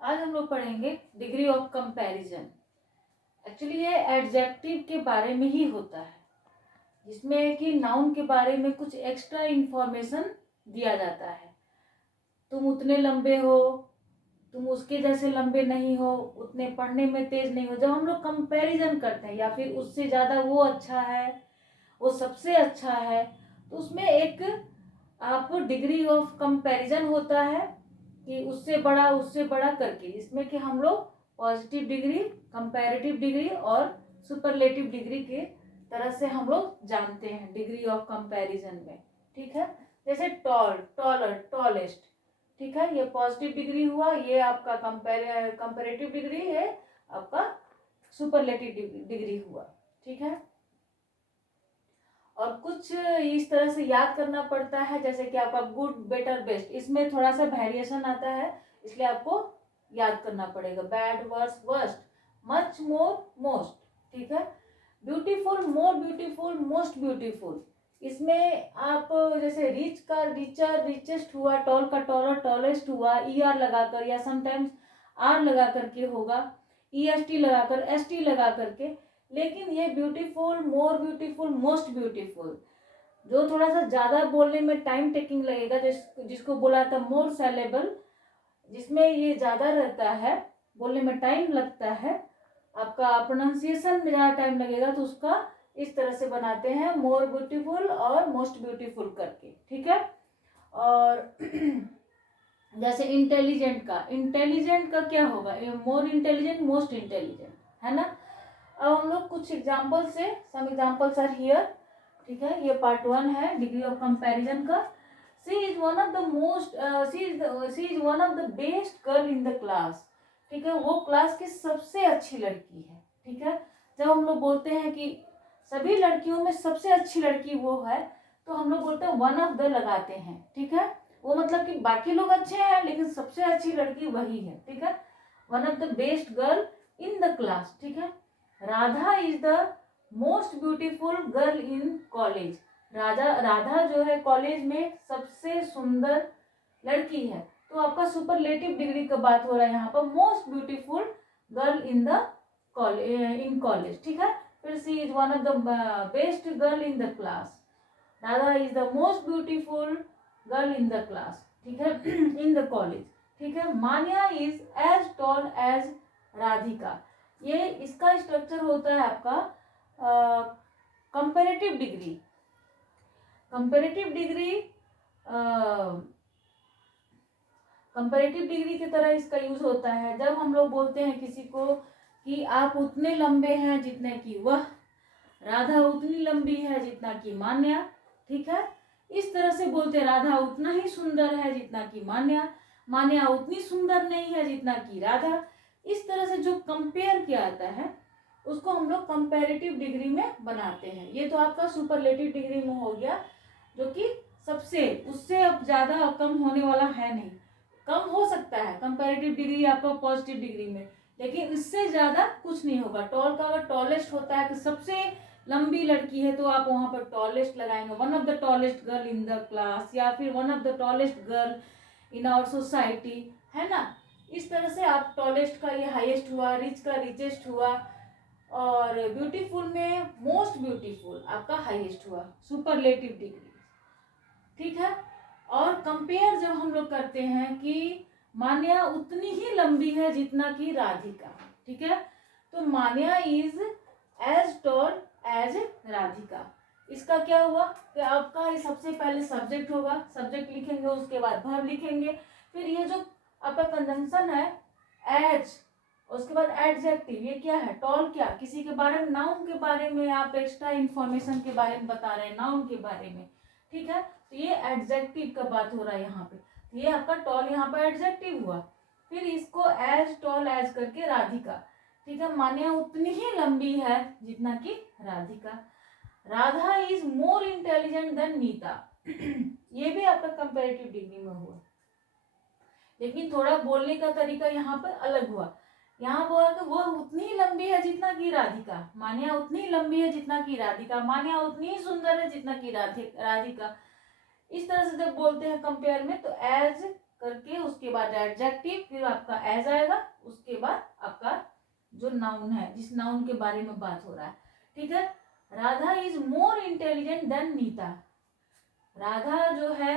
आज हम लोग पढ़ेंगे डिग्री ऑफ कंपैरिजन। एक्चुअली ये एडजेक्टिव के बारे में ही होता है, जिसमें कि नाउन के बारे में कुछ एक्स्ट्रा इंफॉर्मेशन दिया जाता है। तुम उतने लंबे हो, तुम उसके जैसे लंबे नहीं हो, उतने पढ़ने में तेज नहीं हो। जब हम लोग कंपैरिजन करते हैं या फिर उससे ज़्यादा वो अच्छा है, वो सबसे अच्छा है, तो उसमें एक आप डिग्री ऑफ कंपैरिजन होता है कि उससे बड़ा करके, जिसमें कि हम लोग पॉजिटिव डिग्री, कंपैरेटिव डिग्री और सुपरलेटिव डिग्री के तरह से हम लोग जानते हैं डिग्री ऑफ कंपैरिजन में। ठीक है, जैसे टॉल, टॉलर, टॉलेस्ट। ठीक है, ये पॉजिटिव डिग्री हुआ, ये आपका कंपैरेटिव डिग्री है, आपका सुपरलेटिव डिग्री हुआ। ठीक है, और कुछ इस तरह से याद करना पड़ता है, जैसे कि आपका गुड, बेटर, बेस्ट, इसमें थोड़ा सा वेरिएशन आता है, इसलिए आपको याद करना पड़ेगा। बैड, वर्स, वर्स्ट, मच, मोर, मोस्ट। ठीक है, beautiful, more beautiful, most beautiful, इसमें आप जैसे रिच का रिचर, रिचेस्ट हुआ, टॉल का टॉलर, टॉलेस्ट हुआ, ER लगाकर या समटाइम्स R लगा करके होगा, EST लगाकर, ST लगा करके। लेकिन ये beautiful, more beautiful, most beautiful, जो थोड़ा सा ज़्यादा बोलने में टाइम टेकिंग लगेगा, जिसको बोला था मोर सेलेबल, जिसमें ये ज़्यादा रहता है, बोलने में टाइम लगता है, आपका प्रोनाउंसिएशन में ज़्यादा टाइम लगेगा, तो उसका इस तरह से बनाते हैं मोर ब्यूटीफुल और मोस्ट ब्यूटीफुल करके। ठीक है, और जैसे इंटेलिजेंट का क्या होगा, मोर इंटेलिजेंट, मोस्ट इंटेलिजेंट, है ना। अब हम लोग कुछ एग्जाम्पल से, सम एग्जाम्पल्स आर हियर। ठीक है, ये पार्ट 1 है डिग्री ऑफ कंपैरिजन का। She is one of the most, she is one of the best girl in the class. ठीक है, वो क्लास की सबसे अच्छी लड़की है। ठीक है, जब हम लोग बोलते हैं कि सभी लड़कियों में सबसे अच्छी लड़की वो है, तो हम लोग बोलते हैं वन ऑफ द लगाते हैं। ठीक है, वो मतलब कि बाकी लोग अच्छे हैं लेकिन सबसे अच्छी लड़की वही है। ठीक है, one of the best girl in the class. ठीक है, Radha is the most beautiful girl in college. Radha जो है कॉलेज में सबसे सुंदर लड़की है, तो आपका सुपरलेटिव डिग्री का बात हो रहा है यहाँ पर, most beautiful girl in the college. ठीक है, फिर she is one of the best girl in the class, Radha is the most beautiful girl in the class. ठीक है, इन द कॉलेज। ठीक है, Manya is as tall as Radhika. ये इसका structure होता है आपका कंपैरेटिव डिग्री। कंपैरेटिव डिग्री की तरह इसका यूज होता है जब हम लोग बोलते हैं किसी को कि आप उतने लंबे हैं जितने की वह, राधा उतनी लंबी है जितना की मान्या। ठीक है, इस तरह से बोलते हैं राधा उतना ही सुंदर है जितना की मान्या, मान्या उतनी सुंदर नहीं है जितना की राधा। इस तरह से जो कंपेयर किया जाता है उसको हम लोग कंपैरेटिव डिग्री में बनाते हैं। ये तो आपका सुपरलेटिव डिग्री में हो गया, जो कि सबसे, उससे अब ज़्यादा कम होने वाला है नहीं। कम हो सकता है कंपैरेटिव डिग्री आपका पॉजिटिव डिग्री में, लेकिन इससे ज़्यादा कुछ नहीं होगा। टॉल का अगर टॉलेस्ट होता है कि सबसे लंबी लड़की है, तो आप वहाँ पर टॉलेस्ट लगाएंगे, one of the tallest girl in the class, या फिर one of the tallest girl in our society, है ना। इस तरह से आप टॉलेस्ट का ये हाईएस्ट हुआ, रिच का रिचेस्ट हुआ, और ब्यूटीफुल में मोस्ट ब्यूटीफुल आपका हाईएस्ट हुआ, सुपरलेटिव डिग्री। ठीक है, और कंपेयर जब हम लोग करते हैं कि मान्या उतनी ही लंबी है जितना कि राधिका। ठीक है, तो Manya is as tall as Radhika. इसका क्या हुआ कि आपका ये सबसे पहले सब्जेक्ट होगा, सब्जेक्ट लिखेंगे, उसके बाद वर्ब लिखेंगे, फिर ये जो आपका कंजंक्शन है एज, उसके बाद एडजेक्टिव, ये क्या है, टॉल, क्या किसी के बारे में, नाउन के बारे में, आप एक्स्ट्रा इंफॉर्मेशन के बारे में बता रहे हैं, नाउन के बारे में। ठीक है, तो ये एडजेक्टिव का बात हो रहा है यहाँ पे, ये आपका टॉल यहाँ पर एडजेक्टिव हुआ। फिर इसको एज टॉल एज करके राधिका। ठीक है, मान्या उतनी ही लंबी है जितना कि Radhika. Radha is more intelligent than Nita. ये भी आपका कंपैरेटिव डिग्री में हुआ, लेकिन थोड़ा बोलने का तरीका यहाँ पर अलग हुआ। यहाँ बोला कि वह उतनी ही लंबी है जितना की राधिका, मान्या उतनी ही लंबी है जितना की राधिका, मान्या उतनी ही सुंदर है जितना की राधिका। इस तरह से जब बोलते हैं कंपेयर में, तो एज करके उसके बाद एडजेक्टिव, फिर आपका एज आएगा, उसके बाद आपका जो नाउन है, जिस नाउन के बारे में बात हो रहा है। ठीक है, Radha is more intelligent than Nita. Radha जो है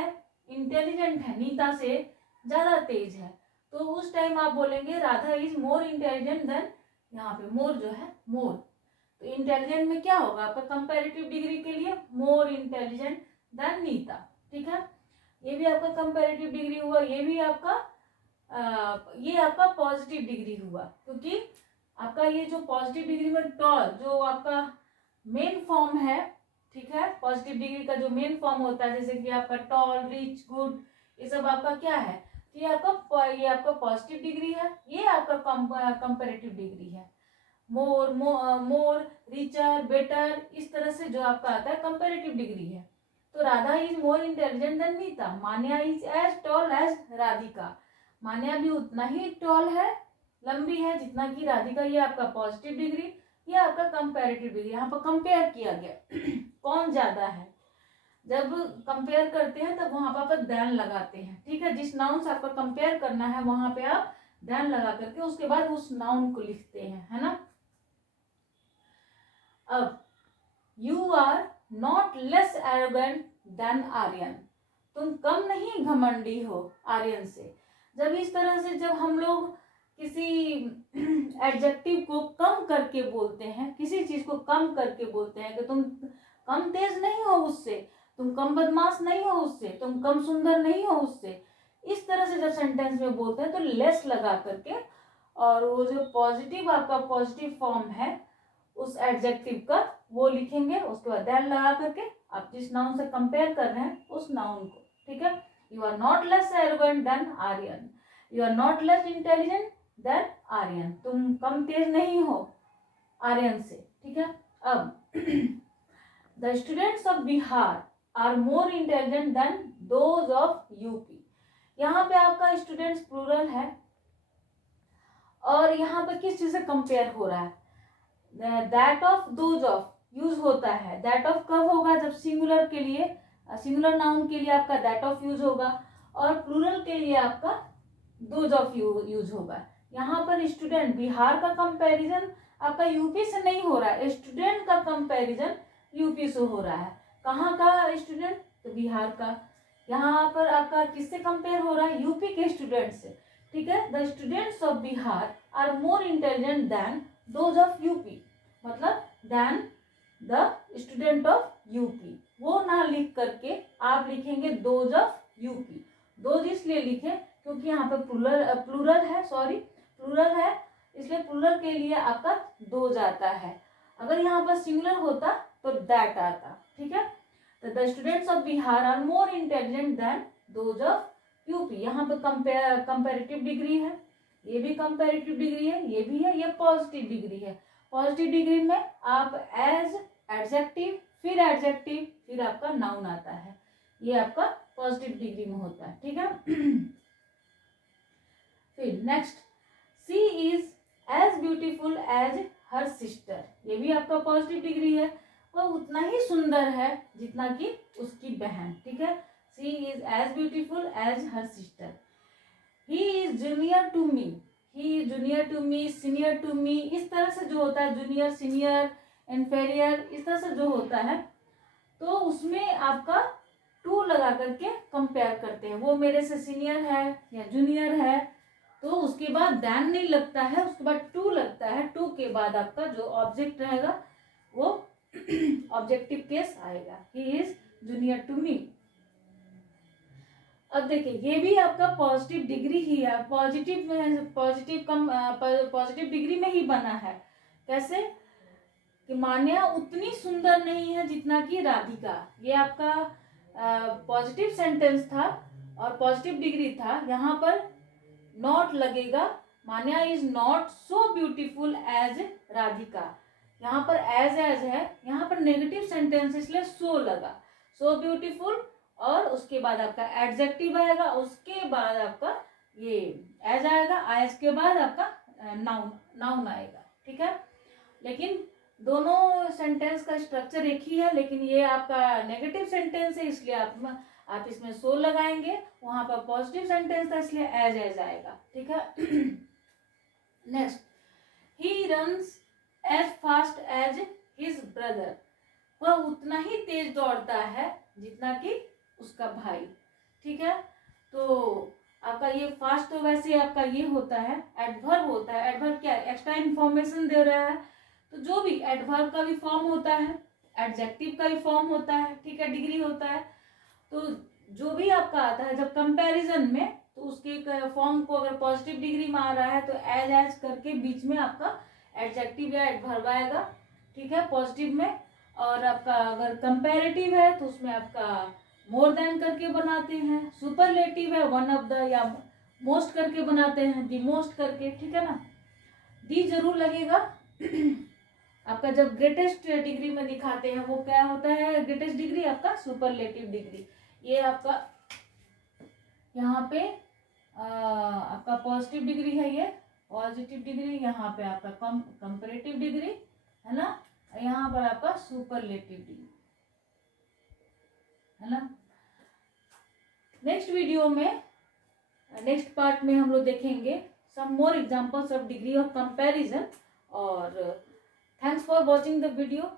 इंटेलिजेंट है, नीता से ज्यादा तेज है, तो उस टाइम आप बोलेंगे Radha is more intelligent then, यहाँ पे मोर जो है मोर, तो इंटेलिजेंट में क्या होगा आपका कंपैरेटिव डिग्री के लिए मोर इंटेलिजेंट देन नीता। ठीक है, ये भी आपका कंपैरेटिव डिग्री हुआ, ये भी आपका ये आपका पॉजिटिव डिग्री हुआ, क्योंकि आपका ये जो पॉजिटिव डिग्री में टॉल जो आपका मेन फॉर्म है, ठीक है, पॉजिटिव डिग्री का जो मेन फॉर्म होता है, जैसे कि आपका टॉल, रिच, गुड, ये सब आपका क्या है, ये आपका पॉजिटिव डिग्री है, ये आपका कंपैरेटिव डिग्री है। मोर, रिचर, बेटर, इस तरह से जो आपका आता है कंपैरेटिव डिग्री है। तो Radha is more intelligent than Neeta. Manya is as tall as Radhika. मान्या भी उतना ही टॉल है, लंबी है जितना कि राधिका। ये आपका पॉजिटिव डिग्री, ये आपका कंपैरेटिव डिग्री। यहाँ पर कंपेयर किया गया कौन ज्यादा है। जब कंपेयर करते हैं तब वहां पर आप ध्यान लगाते हैं। ठीक है, जिस नाउन से आपका कंपेयर करना है वहां पे आप ध्यान लगा करके उसके बाद उस नाउन को लिखते हैं, है ना। अब you are not less arrogant than Aryan. तुम कम नहीं घमंडी हो आर्यन से। जब इस तरह से जब हम लोग किसी एडजेक्टिव को कम करके बोलते हैं, किसी चीज को कम करके बोलते हैं कि तुम कम तेज नहीं हो उससे, तुम कम बदमाश नहीं हो उससे, तुम कम सुंदर नहीं हो उससे, इस तरह से जब सेंटेंस में बोलते हैं तो लेस लगा करके, और वो जो पॉजिटिव आपका पॉजिटिव फॉर्म है उस एडजेक्टिव का वो लिखेंगे, उसके बाद देन लगा करके आप जिस नाउन से कंपेयर कर रहे हैं उस नाउन को। ठीक है, you are not less arrogant than Aryan, you are not less intelligent than Aryan. तुम कम तेज नहीं हो आर्यन से। ठीक है, अब the students of Bihar are more intelligent than those of UP. यहाँ पे आपका स्टूडेंट्स प्लूरल है और यहाँ पे किस चीज से कंपेयर हो रहा है, that of, those of use होता है। दैट ऑफ कब होगा, जब सिंगुलर के लिए, सिंगुलर नाउन के लिए आपका दैट ऑफ यूज होगा, और प्लूरल के लिए आपका दोज ऑफ यूज होगा। यहाँ पर स्टूडेंट, बिहार का कंपैरिजन आपका यूपी से नहीं हो रहा है, स्टूडेंट का कंपैरिजन यूपी से हो रहा है। कहाँ का स्टूडेंट, तो बिहार का। यहाँ पर आपका किससे कंपेयर हो रहा है, यूपी के स्टूडेंट से। ठीक है, the students of Bihar are more intelligent than those of UP, मतलब than the student of UP. वो ना लिख करके आप लिखेंगे दोज ऑफ यूपी। दोज इसलिए लिखे क्योंकि यहाँ पे प्लूरल है, प्लूरल है, इसलिए प्लूरल के लिए आपका दोज आता है। अगर यहाँ पर सिंगुलर होता तो दैट आता। ठीक है, तो the students of Bihar are more intelligent than those of UP. यहाँ पर कंपेरेटिव डिग्री है, ये भी कंपेरेटिव डिग्री है, ये भी है, ये पॉजिटिव डिग्री है। पॉजिटिव डिग्री में आप एज, एडजेक्टिव, फिर एडजेक्टिव, फिर आपका नाउन आता है, ये आपका पॉजिटिव डिग्री में होता है। ठीक है, फिर next, she is as beautiful as her sister. ये भी आपका पॉजिटिव डिग्री है, वह उतना ही सुंदर है जितना कि उसकी बहन। ठीक है, she is as beautiful as her sister. He is junior to me, he is junior to me, senior to me, इस तरह से जो होता है जूनियर, सीनियर, इन्फेरियर, इस तरह से जो होता है तो उसमें आपका टू लगा करके कंपेयर करते हैं। वो मेरे से सीनियर है या जूनियर है, तो उसके बाद देन नहीं लगता है, उसके बाद टू लगता है। टू के बाद आपका जो ऑब्जेक्ट रहेगा वो ऑब्जेक्टिव केस आएगा, he is junior to me. अब देखिए, ये भी आपका पॉजिटिव डिग्री ही है, पॉजिटिव डिग्री में ही बना है। कैसे कि मान्या उतनी सुंदर नहीं है जितना कि राधिका। ये आपका पॉजिटिव सेंटेंस था और पॉजिटिव डिग्री था। यहाँ पर नॉट लगेगा, Manya is not so beautiful as Radhika. यहाँ पर एज है, यहाँ पर नेगेटिव सेंटेंस इसलिए सो लगा, सो ब्यूटीफुल, और उसके बाद आपका एडजेक्टिव आएगा, उसके बाद आपका ये एज आएगा, एज के बाद आपका नाउन आएगा। ठीक है, लेकिन दोनों सेंटेंस का स्ट्रक्चर एक ही है, लेकिन ये आपका नेगेटिव सेंटेंस है इसलिए आप इसमें सो लगाएंगे, वहां पर पॉजिटिव सेंटेंस था इसलिए एज आएगा, ठीक है। Next, he runs as fast as his brother, वह उतना ही तेज दौड़ता है जितना कि उसका भाई, ठीक है। तो आपका ये फास्ट तो वैसे आपका ये होता है, एडवर्ब होता है। एडवर्ब क्या है, एक्स्ट्रा इन्फॉर्मेशन दे रहा है। तो जो भी एडवर्ब का भी फॉर्म होता है, एडजेक्टिव का भी फॉर्म होता है, ठीक है, डिग्री होता है। तो जो भी आपका आता है जब कंपैरिजन में, तो उसके फॉर्म को अगर पॉजिटिव डिग्री में आ रहा है तो एज करके बीच में आपका एडजेक्टिव या एडवर्ब आएगा, ठीक है, पॉजिटिव में। और आपका अगर कंपैरेटिव है तो उसमें आपका मोर देन करके बनाते हैं। सुपरलेटिव है वन ऑफ द या मोस्ट करके बनाते हैं, दी मोस्ट करके, ठीक है ना। दी जरूर लगेगा। आपका जब ग्रेटेस्ट डिग्री में दिखाते हैं वो क्या होता है, ग्रेटेस्ट डिग्री आपका सुपरलेटिव डिग्री। ये आपका यहाँ पे आपका पॉजिटिव डिग्री है, ये पॉजिटिव डिग्री, यहाँ पे आपका कंपैरेटिव डिग्री है ना, यहाँ पर आपका सुपरलेटिव डिग्री है ना। नेक्स्ट वीडियो में, नेक्स्ट पार्ट में हम लोग देखेंगे some more examples of degree of comparison. और thanks for watching the video.